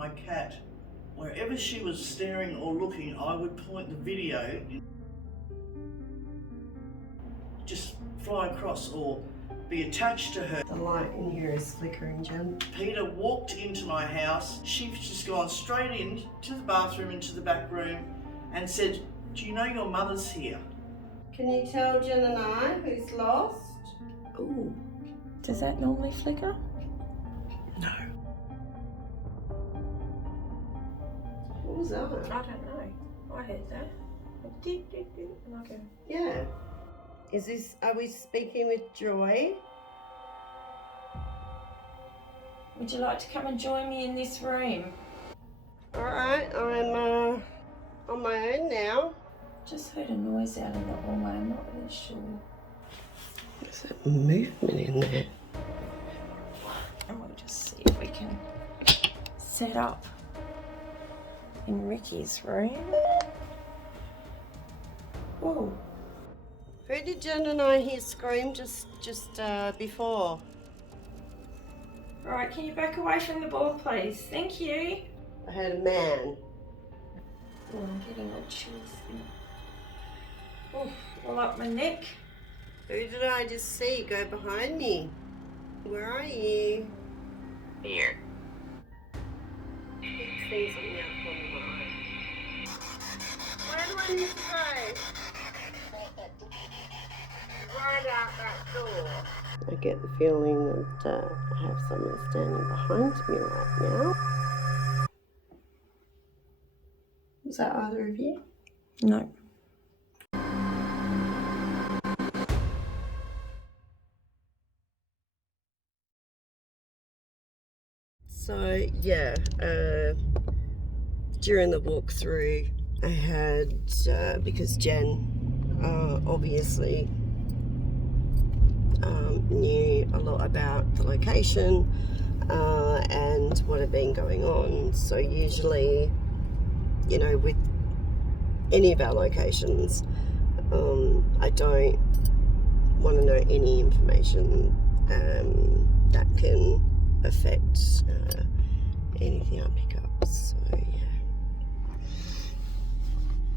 my cat, wherever she was staring or looking, I would point the video, just fly across or be attached to her. The light in here is flickering, Jen. Peter walked into my house. She's just gone straight in to the bathroom, into the back room, and said, "Do you know your mother's here?" Can you tell Jen and I who's lost? Ooh. Does that normally flicker? No. What was that? I don't know. I heard that. Dip, dip, dip, and I go. Yeah. Are we speaking with Joy? Would you like to come and join me in this room? Alright, I'm on my own now. Just heard a noise out in the hallway. I'm not really sure. There's a movement in there. And we'll just see if we can set up in Ricky's room. Whoa. Who did Jen and I hear scream just before? Right, can you back away from the ball, please? Thank you. I heard a man. Oh, I'm getting all chills. Oh, all up my neck. Who did I just see go behind me? Where are you? Here. Things on the outside of my eye. Where do I need to go? Right out that door. I get the feeling that I have someone standing behind me right now. Was that either of you? No. So yeah, during the walkthrough, I had because Jen obviously knew a lot about the location and what had been going on. So usually, you know, with any of our locations, I don't want to know any information that can affect anything I pick up. So yeah.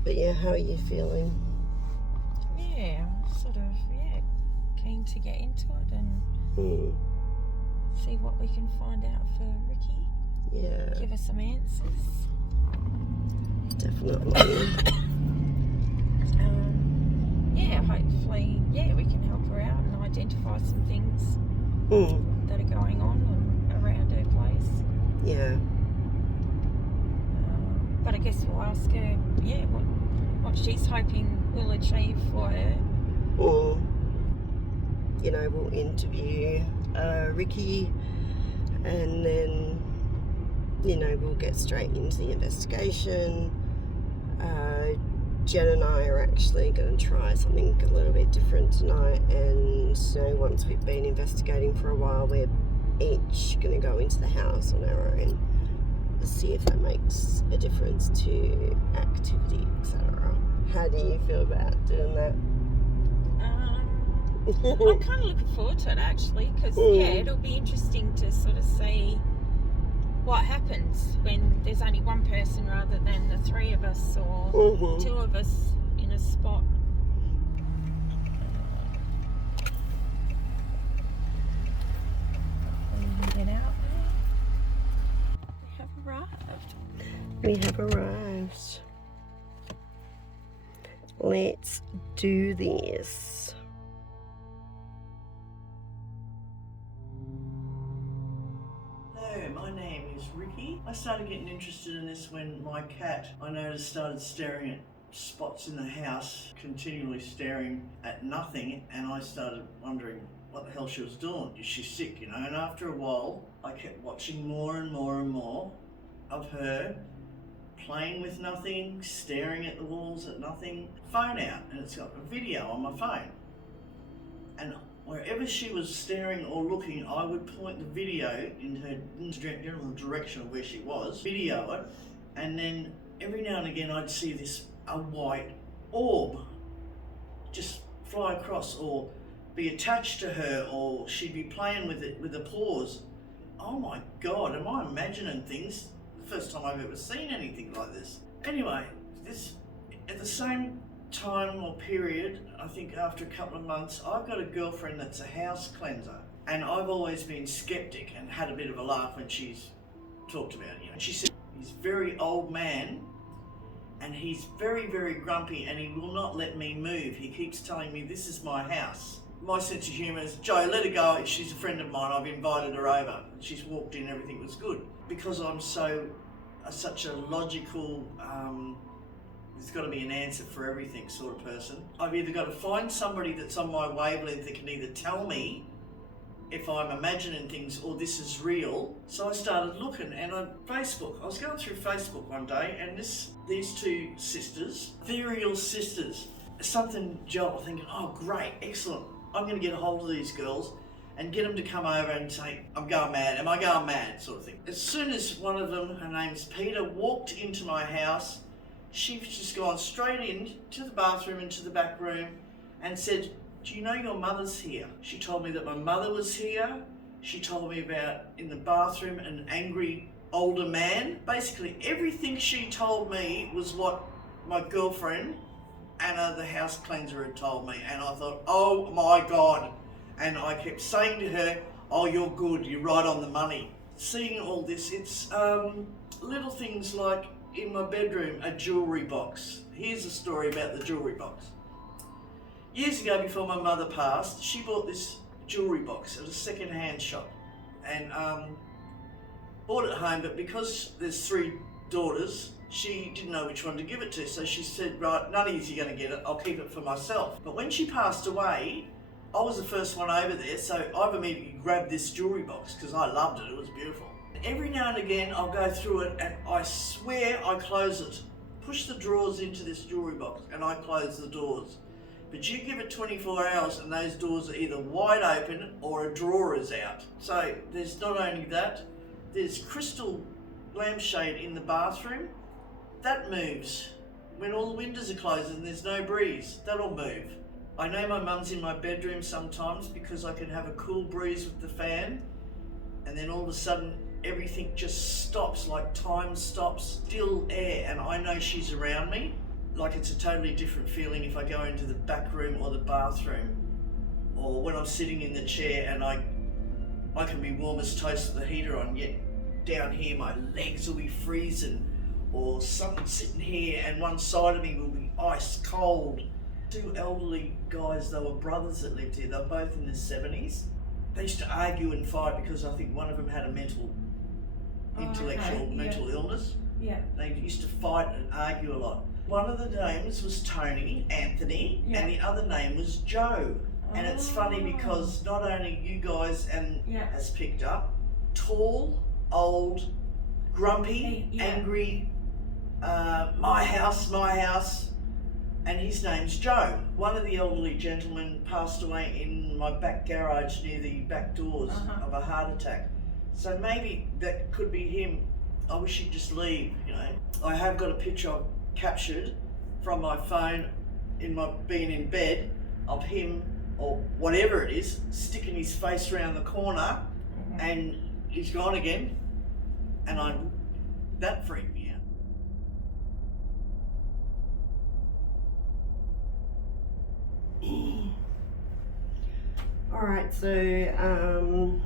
But yeah, how are you feeling? Yeah, sort of, keen to get into it and see what we can find out for Ricky. Yeah. Give her some answers. Definitely. Hopefully, we can help her out and identify some things that are going on around her place. Yeah. But I guess we'll ask her, what she's hoping we'll achieve for her. Or, you know, we'll interview Ricky and then, you know, we'll get straight into the investigation. Jen and I are actually going to try something a little bit different tonight, and you know, once we've been investigating for a while, we're each going to go into the house on our own to see if that makes a difference to activity, etc. How do you feel about doing that? I'm kind of looking forward to it actually, because it'll be interesting to sort of see what happens when there's only one person rather than the three of us or two of us in a spot. We can get out there. We have arrived. We have arrived. Let's do this. My name is Ricky. I started getting interested in this when my cat, I noticed, started staring at spots in the house, continually staring at nothing, and I started wondering what the hell she was doing. Is she sick, you know? And after a while, I kept watching more and more and more of her playing with nothing, staring at the walls at nothing. Phone out, and it's got a video on my phone. And wherever she was staring or looking, I would point the video in her general direction of where she was, video it, and then every now and again I'd see a white orb just fly across or be attached to her, or she'd be playing with it with her paws. Oh my God, am I imagining things? First time I've ever seen anything like this. Anyway, this at the same time or period, I think after a couple of months, I've got a girlfriend that's a house cleanser, and I've always been skeptic and had a bit of a laugh when she's talked about it. She said he's a very old man, and he's very, very grumpy, and he will not let me move. He keeps telling me this is my house. My sense of humour is, Joe, let her go. She's a friend of mine. I've invited her over. She's walked in, everything was good. Because I'm such a logical, there's got to be an answer for everything sort of person. I've either got to find somebody that's on my wavelength that can either tell me if I'm imagining things or this is real. So I started looking, and on Facebook, I was going through Facebook one day, and these two sisters, ethereal sisters, something gelled, thinking, oh great, excellent. I'm going to get a hold of these girls and get them to come over and say, I'm going mad, am I going mad, sort of thing. As soon as one of them, her name's Peter, walked into my house, she's just gone straight in to the bathroom, into the back room, and said, do you know your mother's here? She told me that my mother was here. She told me about, in the bathroom, an angry older man. Basically, everything she told me was what my girlfriend, Anna, the house cleanser, had told me. And I thought, oh my God. And I kept saying to her, oh, you're good, you're right on the money. Seeing all this, it's little things like in my bedroom, a jewellery box. Here's a story about the jewellery box. Years ago, before my mother passed, she bought this jewellery box at a second-hand shop and brought it home, but because there's 3 daughters, she didn't know which one to give it to, so she said, right, none of you are going to get it, I'll keep it for myself. But when she passed away, I was the first one over there, so I've immediately grabbed this jewellery box because I loved it, it was beautiful. Every now and again, I'll go through it and I swear I close it. Push the drawers into this jewellery box and I close the doors. But you give it 24 hours and those doors are either wide open or a drawer is out. So there's not only that, there's crystal lampshade in the bathroom. That moves. When all the windows are closed and there's no breeze, that'll move. I know my mum's in my bedroom sometimes because I can have a cool breeze with the fan, and then all of a sudden everything just stops, like time stops, still air, and I know she's around me. Like it's a totally different feeling if I go into the back room or the bathroom, or when I'm sitting in the chair and I can be warm as toast with the heater on, yet down here my legs will be freezing, or something sitting here and one side of me will be ice cold. 2 elderly guys, they were brothers that lived here, they were both in their 70s. They used to argue and fight because I think one of them had a mental illness. Yeah. They used to fight and argue a lot. One of the names was Tony, Anthony, and the other name was Joe. And it's funny because not only you guys has picked up, tall, old, grumpy, angry, my house, and his name's Joe. One of the elderly gentlemen passed away in my back garage near the back doors of a heart attack. So maybe that could be him. I wish he'd just leave, you know. I have got a picture I've captured from my phone being in bed of him, or whatever it is, sticking his face around the corner, and he's gone again, and that freaked me out. Alright, so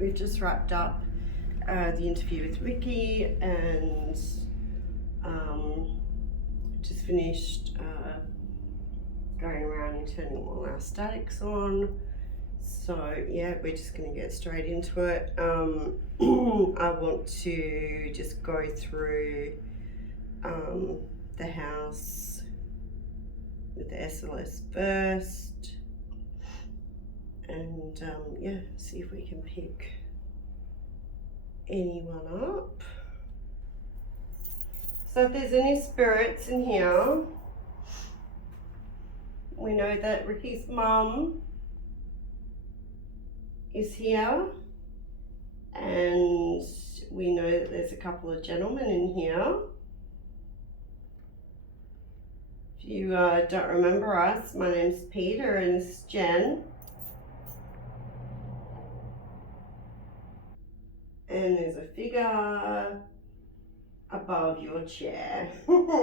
we've just wrapped up the interview with Ricky, and just finished going around and turning all our statics on. So yeah, we're just going to get straight into it. I want to just go through the house with the SLS first, and yeah, see if we can pick anyone up. So if there's any spirits in here, we know that Ricky's mum is here, and we know that there's a couple of gentlemen in here. If you don't remember us, my name's Peter and this is Jen. And there's a figure above your chair. Go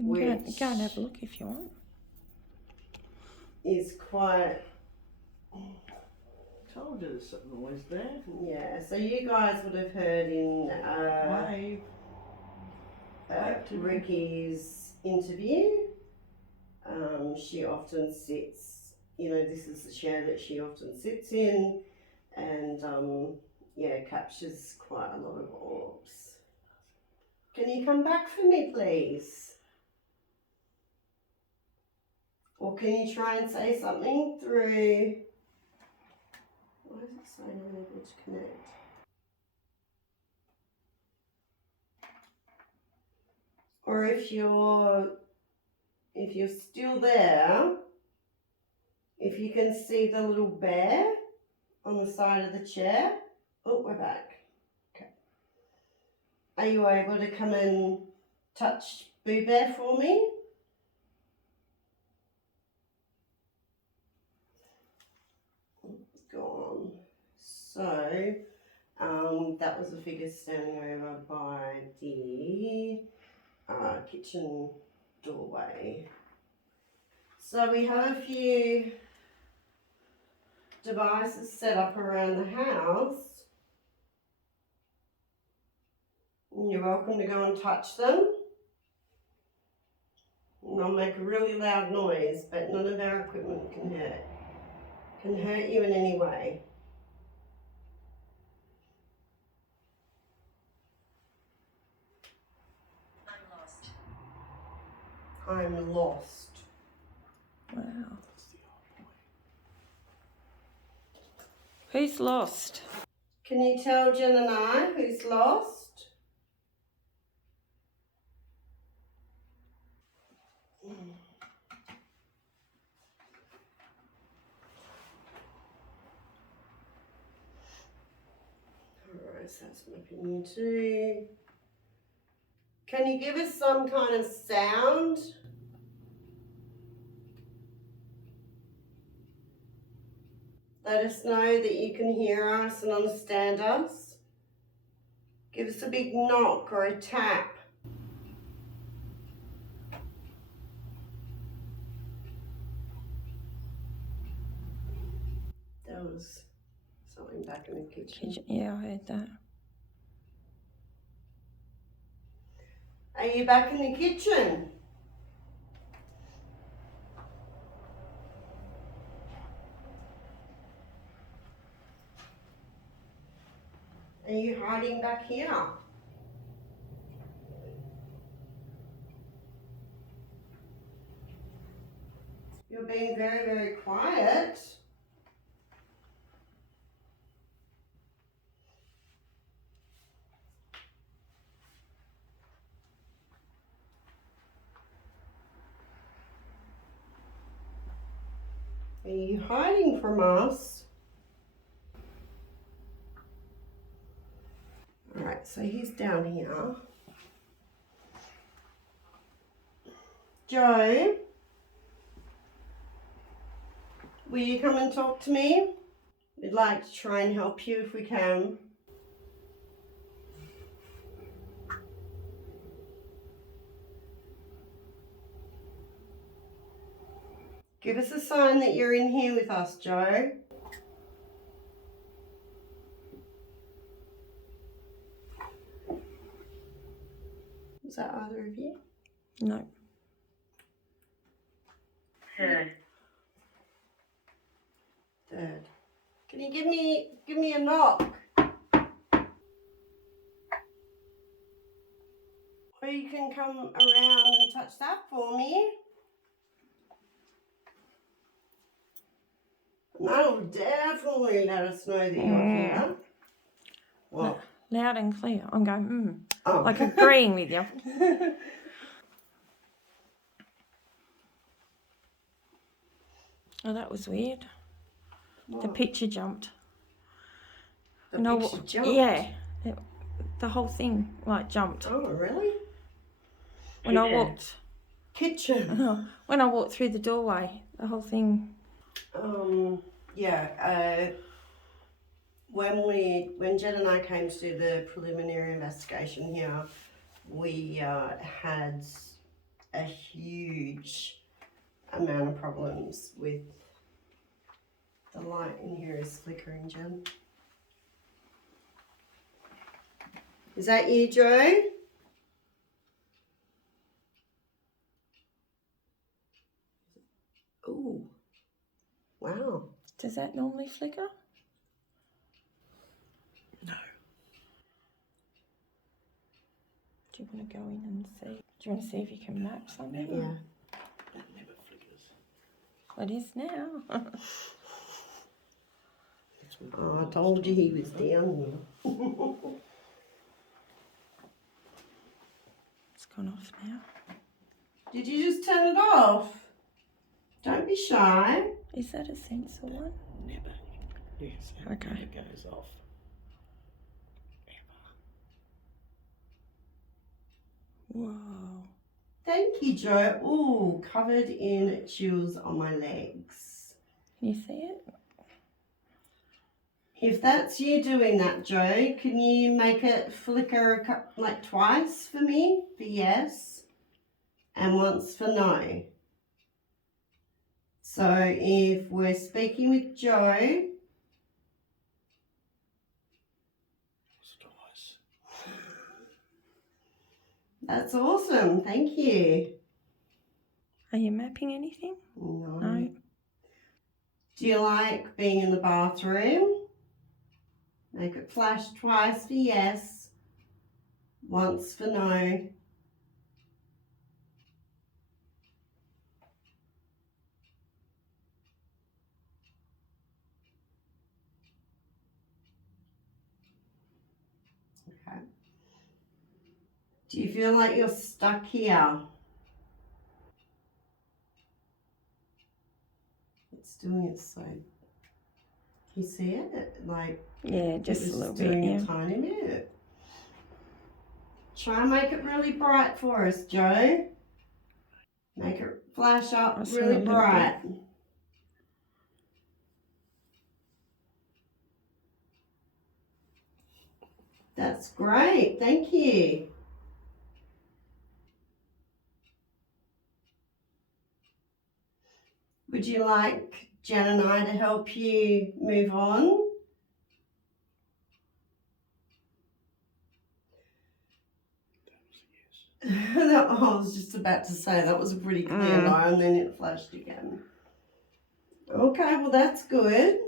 and have a look if you want. Is quite... Told you there's something always there. Yeah, so you guys would have heard in Wave. Ricky's interview. She often sits, this is the chair that she often sits in, and captures quite a lot of orbs. Can you come back for me, please? Or can you try and say something through... Why is it saying unable to connect? Or if you're still there, if you can see the little bear on the side of the chair. Oh, we're back. Okay. Are you able to come and touch Boo Bear for me? Gone. So, that was a figure standing over by the kitchen doorway. So we have a few devices set up around the house. You're welcome to go and touch them. And they'll make a really loud noise, but none of our equipment can hurt you in any way. I'm lost. Wow. Who's lost? Can you tell Jen and I who's lost? Alright, so that's mapping you too. Can you give us some kind of sound? Let us know that you can hear us and understand us. Give us a big knock or a tap. There was something back in the kitchen. Yeah, I heard that. Are you back in the kitchen? Are you hiding back here? You're being very, very quiet. Are you hiding from us? Alright, so he's down here. Joe, will you come and talk to me? We'd like to try and help you if we can. Give us a sign that you're in here with us, Joe. Is that either of you? No. Third. Can you give me a knock? Or you can come around and touch that for me. And that'll definitely let us know that you're here. What? Loud and clear. I'm going, Oh. like agreeing with you. Oh, that was weird. What? The picture jumped. The picture jumped? Yeah. The whole thing, jumped. Oh, really? When I walked... Kitchen? When I walked through the doorway, the whole thing... when Jen and I came to do the preliminary investigation here, we had a huge amount of problems with the light in here is flickering, Jen. Is that you, Joe? Ooh, wow. Does that normally flicker? No. Do you want to go in and see? Do you want to see if you can map something? Yeah. That never flickers. Well, it is now. Oh, I told you he was down here. It's gone off now. Did you just turn it off? Don't be shy. Is that a sensor one? Never. Yes. Okay. Never goes off. Ever. Whoa. Thank you, Joe. Ooh, covered in chills on my legs. Can you see it? If that's you doing that, Joe, can you make it flicker like twice for me for yes and once for no? So if we're speaking with Joe, It's twice. that's awesome. Thank you. Are you mapping anything? No. No. Do you like being in the bathroom? Make it flash twice for yes, once for no. Okay. Do you feel like you're stuck here? It's doing it so. You see it? Like, Yeah, just a little bit, doing yeah. a tiny bit. Try and make it really bright for us, Joe. Make it flash up I saw a really little bright. That's great. Thank you. Would you like Jen and I to help you move on? That, I was just about to say that was a pretty clear no, and then it flashed again. Okay, well that's good.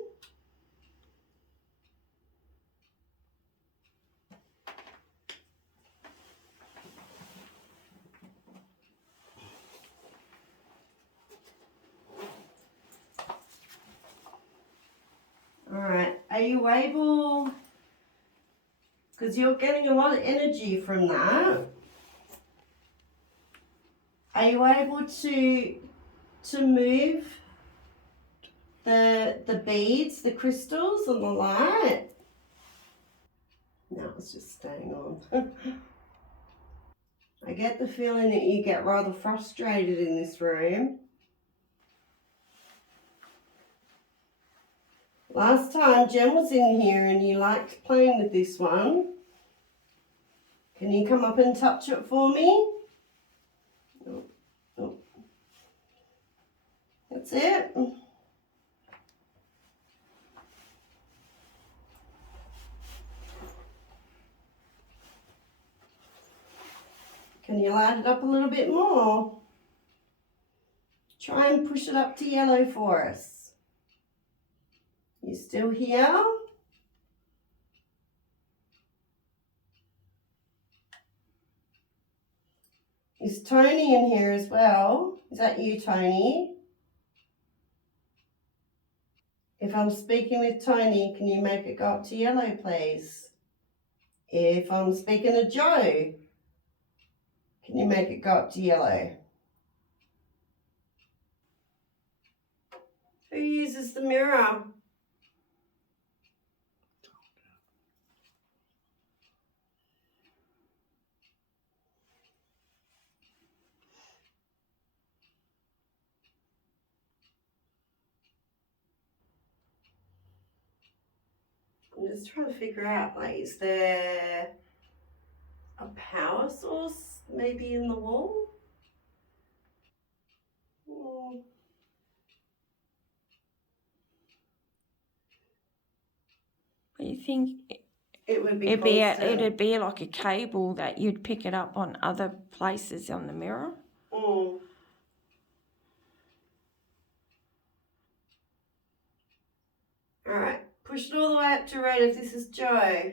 All right, are you able, because you're getting a lot of energy from that, are you able to move the beads, the crystals and the light? No, it's just staying on. I get the feeling that you get rather frustrated in this room. Last time Jen was in here and you liked playing with this one. Can you come up and touch it for me? Oh, oh. That's it. Can you light it up a little bit more? Try and push it up to yellow for us. You still here? Is Tony in here as well? Is that you, Tony? If I'm speaking with Tony, can you make it go up to yellow, please? If I'm speaking to Joe, can you make it go up to yellow? Who uses the mirror? just trying to figure out, like, is there a power source maybe in the wall? Mm. You think It would be it'd be like a cable that you'd pick it up on other places on the mirror? Mm. Alright, push it all the way up to red if this is Joe.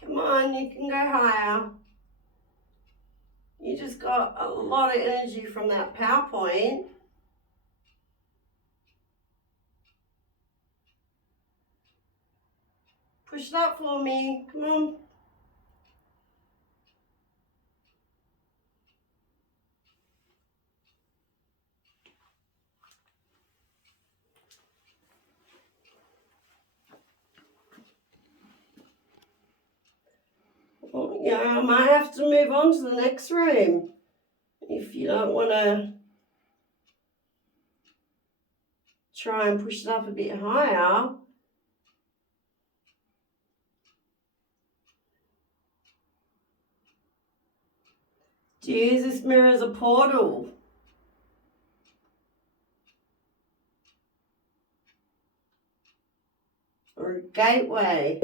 Come on, you can go higher. You just got a lot of energy from that PowerPoint. Push it up for me, come on. Well, yeah, I might have to move on to the next room if you don't want to try and push it up a bit higher. Do you use this mirror as a portal? Or a gateway?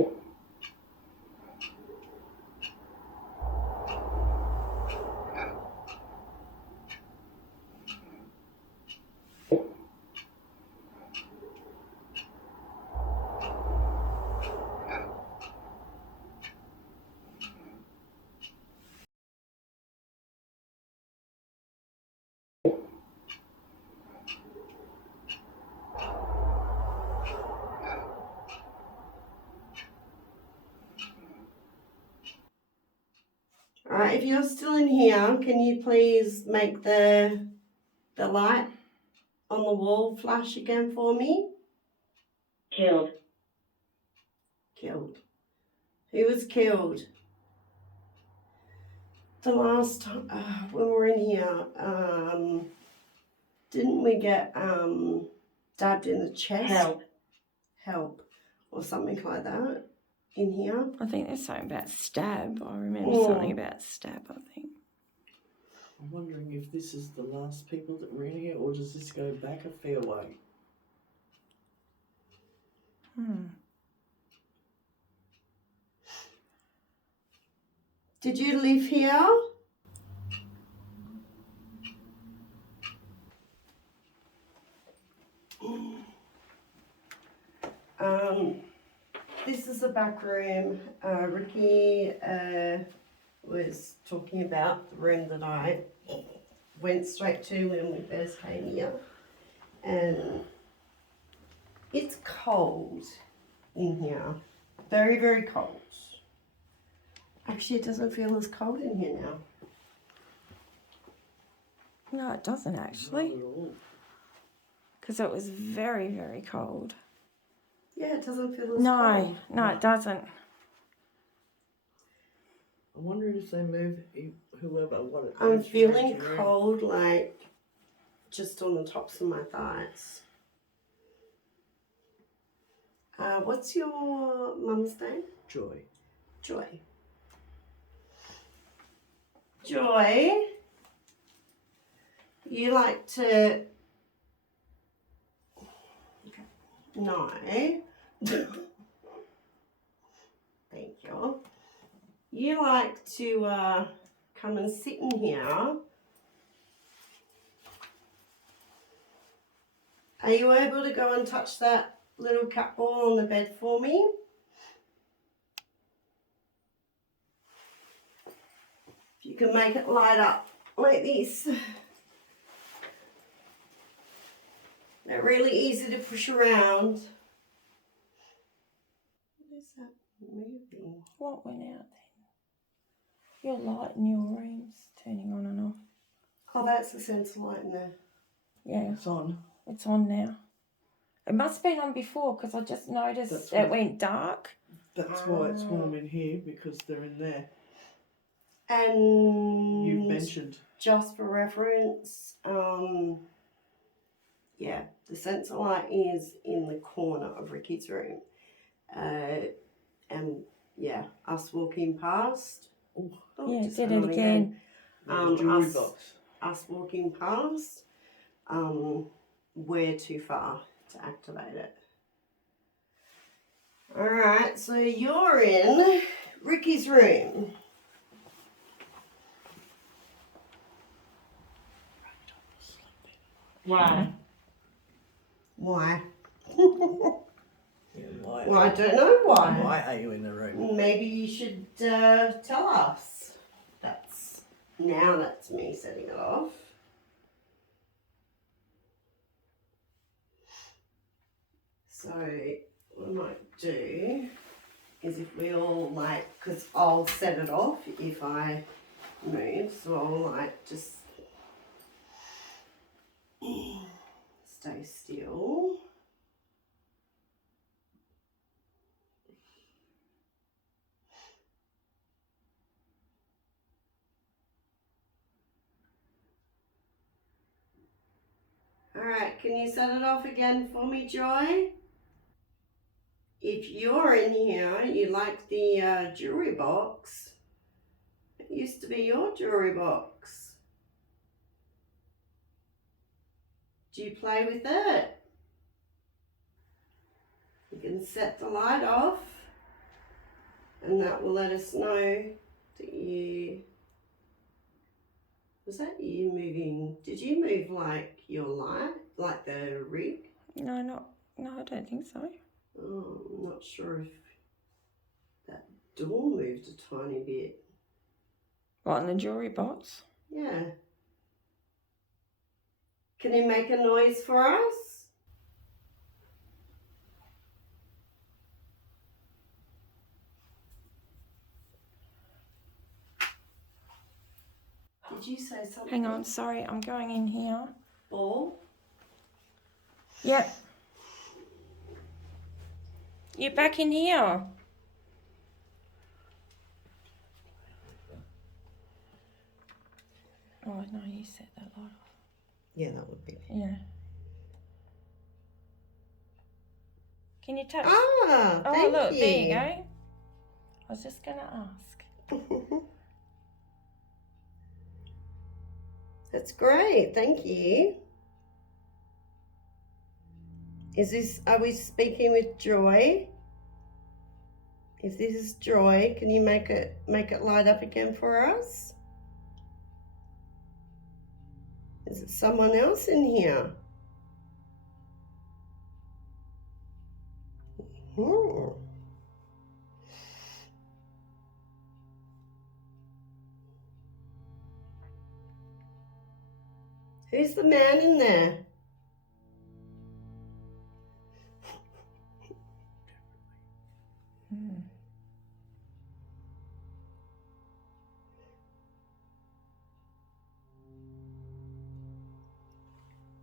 Alright, if you're still in here, can you please make the light on the wall flash again for me? Killed. Killed. Who was killed? The last time when we were in here, didn't we get stabbed in the chest? Help. Or something like that in here. I think there's something about stab. I remember something about stab, I think. I'm wondering if this is the last people that were in here, or does this go back a fair way? Did you live here? This is the back room. Ricky was talking about the room that I went straight to when we first came here. And it's cold in here. Very, very cold. Actually, it doesn't feel as cold in here now. No, it doesn't actually. Not at all. Because it was very, very cold. Yeah, it doesn't feel as cold. No, it doesn't. I'm wondering if they move whoever. I'm feeling cold, like just on the tops of my thighs. What's your mum's name? Joy. Joy. Joy, you like to... No. Thank you. You like to come and sit in here. Are you able to go and touch that little cat ball on the bed for me? If you can make it light up like this. They're really easy to push around. What is that moving? What went out then? Your light in your room's turning on and off. Oh, that's the sensor light in there. Yeah. It's on. It's on now. It must have been on before because I just noticed it went dark. That's why it's warm in here, because they're in there. And You've mentioned. just for reference, yeah, the sensor light is in the corner of Ricky's room. And yeah, us walking past. Oh, Yeah, just did went it on again. The jewelry box. Us walking past. We're too far to activate it. Alright, so you're in Ricky's room. Why? Why? Yeah, why? Well, I don't know why. Why are you in the room? Maybe you should tell us. That's me setting it off. So what I might do is if we all because I'll set it off if I move, so I'll just stay still. Alright, can you set it off again for me, Joy? If you're in here, you like the jewelry box. It used to be your jewelry box. Do you play with it? You can set the light off, and that will let us know that you... Was that you moving? Did you move your light, like the rig? No, I don't think so. Oh, I'm not sure if that door moved a tiny bit. What, in the jewelry box? Yeah. Can you make a noise for us? Did you say something? Hang on, sorry, I'm going in here. Ball? Yep. You're back in here. Oh, no, you set that light off. Yeah, that would be. Yeah. Can you touch? Ah, Oh, thank look, you. there you go. I was just going to ask. That's great, thank you. Are we speaking with Joy? If this is Joy, can you make it light up again for us? Is it someone else in here? Who's the man in there?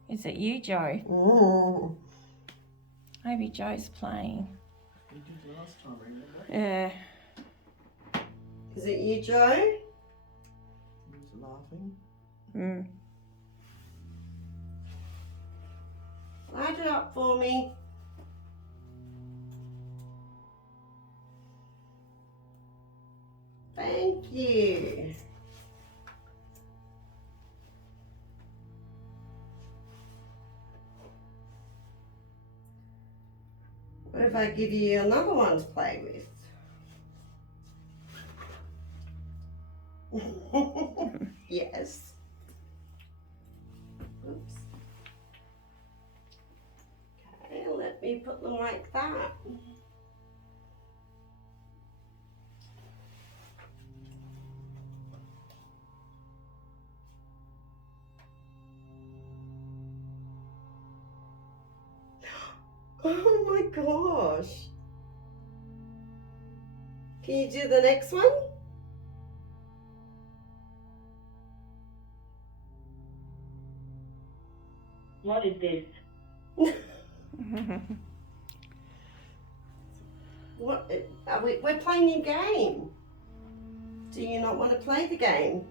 Is it you, Joe? Maybe Joe's playing. You did last time, remember? Yeah. Is it you, Joe? He was laughing. Light it up for me. Thank you. What if I give you another one to play with? Yes. Oops. Okay, let me put them like that. Oh my gosh. Can you do the next one? What is this? What? We're playing a game. Do you not want to play the game?